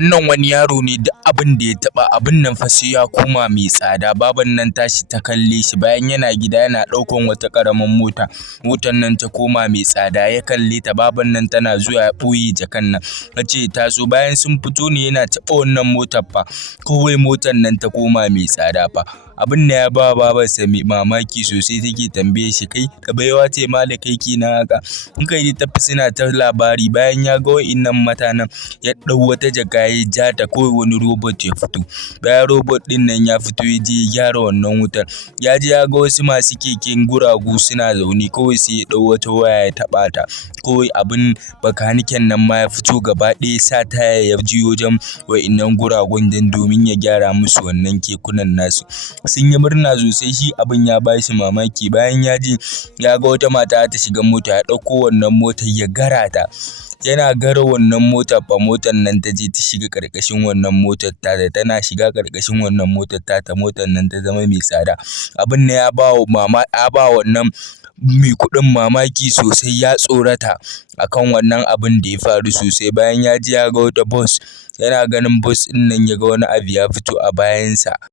wannan wani yaro ne duk abin da ya taɓa abin nan fa sai ya koma mai tsada. Baban nan tashi ta kalle shi bayan yana gida yana ɗaukan wata ƙaramin mota. Motar nan ta koma mai tsada, ya kalle ta. Baban nan tana zuwa ya ɓoye jakan nan. Tace taso, bayan sun fito ne yana taɓa wannan motar fa kawai motar nan ta koma mai tsada fa. Abin da ya ba babarsa mamaki sosai, take tambaye shi, kai ka baiwa ce ma da kai kenan haka? In kai ta tafi suna ta labari. Bayan ya ga wa'innan mutanen ya ɗau wata jaka ya ja ta, kawai wani robot ya fito. Bayan robot ɗin nan ya fito ya je ya gyara wannan wutar. Ya je ya ga wasu masu keken guragu suna zaune, kawai sai ya ɗau wata waya ya taɓa ta. Kawai abin bakaniken nan ma ya fito gaba ɗaya, sa taya ya je wajen wa'innan guragun domin ya gyara musu wannan kekunan nasu. Sun yi murna sosai, shi abin ya ba shi mamaki. Bayan ya je ya ga wata mata ta shiga mota, ya ɗauko wannan motar ya gara ta. Yana gara wannan motar fa, motar nan ta je ta shiga ƙarƙashin wannan motar ta. Tana shiga ƙarƙashin wannan motar ta, motar nan ta zama mai tsada. Abin ne ya ba wannan mai kuɗin mamaki sosai, ya tsorata akan wannan abin da ya faru sosai. Bayan ya je ya ga wata bus, yana ganin bus ɗin nan ya ga wani abu ya fito a bayansa.